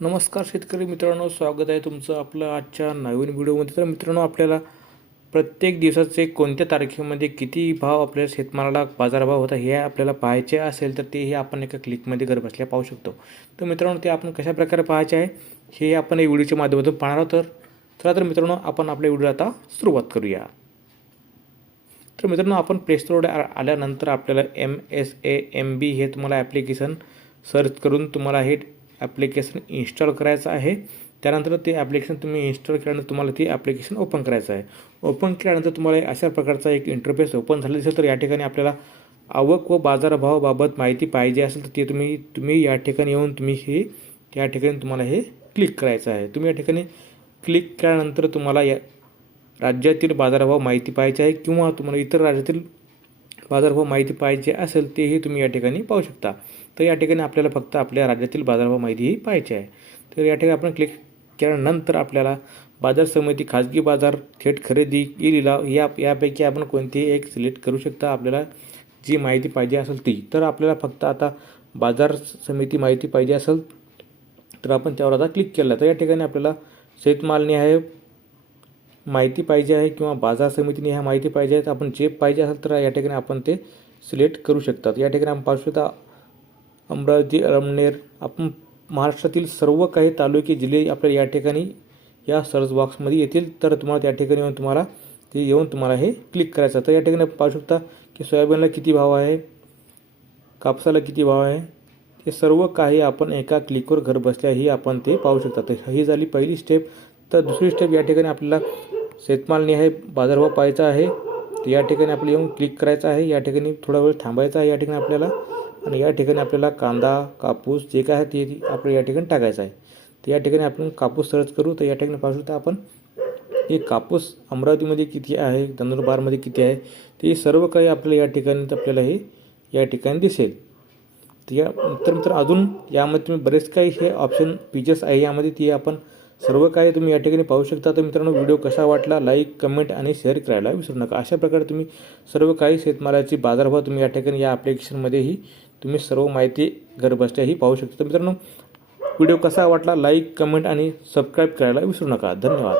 नमस्कार शेतकरी मित्रांनो स्वागत आहे तुमचं आपलं आजच्या नवीन व्हिडिओमध्ये. तर मित्रांनो आपल्याला प्रत्येक दिवसाचे कोणत्या तारखेमध्ये किती भाव आपल्या शेतमालाला बाजारभाव होता हे आपल्याला पाहायचे असेल तर तेही आपण एका क्लिकमध्ये घर बसल्या पाहू शकतो. तर मित्रांनो ते आपण कशा प्रकारे पाहायचे आहे हे आपण या व्हिडिओच्या माध्यमातून पाहणार आहोत. तर चला तर मित्रांनो आपण आपल्या व्हिडिओ आता सुरुवात करूया. तर मित्रांनो आपण प्लेस्टोरवर आल्यानंतर आपल्याला M S A M B हे तुम्हाला ॲप्लिकेशन सर्च करून तुम्हाला हे ॲप्लिकेशन इन्स्टॉल करायचं आहे. त्यानंतर ते ॲप्लिकेशन तुम्ही इन्स्टॉल केल्यानंतर तुम्हाला ते ॲप्लिकेशन ओपन करायचं आहे. ओपन केल्यानंतर तुम्हाला अशा प्रकारचा एक इंटरफेस ओपन झाला दिसेल. तर या ठिकाणी आपल्याला आवक व बाजारभावाबाबत माहिती पाहिजे असेल तर ते तुम्ही तुम्ही या ठिकाणी येऊन तुम्ही हे या ठिकाणी तुम्हाला हे क्लिक करायचं आहे. तुम्ही या ठिकाणी क्लिक केल्यानंतर तुम्हाला या राज्यातील बाजारभाव माहिती पाहिजे आहे किंवा तुम्हाला इतर राज्यातील बाजारभाव माहिती पाहिजे असेल तेही तुम्ही या ठिकाणी पाहू शकता. तर या ठिकाणी आपल्याला फक्त आपल्या राज्यातील बाजारभाव माहितीही पाहिजे आहे. तर या ठिकाणी आपण क्लिक केल्यानंतर आपल्याला बाजार समिती खाजगी बाजार थेट खरेदी ई लिलाव या यापैकी आपण कोणतीही एक सिलेक्ट करू शकता. आपल्याला जी माहिती पाहिजे असेल ती. तर आपल्याला फक्त आता बाजार समिती माहिती पाहिजे असेल तर आपण त्यावर आता क्लिक केलं. तर या ठिकाणी आपल्याला शेतमालनी आहे माहिती पाहिजे आहे किंवा बाजार समितीने ह्या माहिती पाहिजे आहेत आपण जे पाहिजे असेल तर या ठिकाणी आपण ते सिलेक्ट करू शकतात. या ठिकाणी आपण पाहू शकता अमरावती अरमनेर आपण महाराष्ट्रातील सर्व काही तालुके जिल्हे आपल्याला या ठिकाणी या सर्च बॉक्समध्ये येतील. तर तुम्हाला त्या ठिकाणी येऊन तुम्हाला ते येऊन तुम्हाला हे क्लिक करायचं तर या ठिकाणी आपण पाहू शकता की सोयाबीनला किती भाव आहे कापसाला किती भाव आहे हे सर्व काही आपण एका क्लिकवर घर बसल्याही आपण ते पाहू शकता. तर ही झाली पहिली स्टेप तर दुसरी स्टेप या ठिकाणी आपल्याला शेतमालनी आहे बाजारभाव पाहायचा आहे तर या ठिकाणी आपल्याला येऊन क्लिक करायचं आहे या ठिकाणी थोडा वेळ थांबायचा आहे या ठिकाणी आपल्याला आणि या ठिकाणी आपल्याला कांदा कापूस जे काय आहे ते आपल्याला या ठिकाणी टाकायचं आहे तर या ठिकाणी आपण कापूस सर्च करू तर या ठिकाणी पाहू शकता आपण हे कापूस अमरावतीमध्ये किती आहे नंदुरबारमध्ये किती आहे ते सर्व काही आपल्याला या ठिकाणी आपल्याला हे या ठिकाणी दिसेल तर या तर मित्र अजून यामध्ये तुम्ही बरेच काही हे ऑप्शन फीचर्स आहे यामध्ये ते आपण सर्व काही तुम्ही या ठिकाणी पाहू शकता. तर मित्रांनो व्हिडिओ कसा वाटला? लाईक कमेंट आणि शेअर करायला विसरू नका. अशा प्रकारे तुम्ही सर्व काही शेतमालाची बाजारभाव तुम्ही या ठिकाणी या ॲप्लिकेशनमध्येही तुम्ही सर्व माहिती घरबसल्याही पाहू शकता. तर मित्रांनो व्हिडिओ कसा वाटला? लाईक कमेंट आणि सबस्क्राईब करायला विसरू नका. धन्यवाद.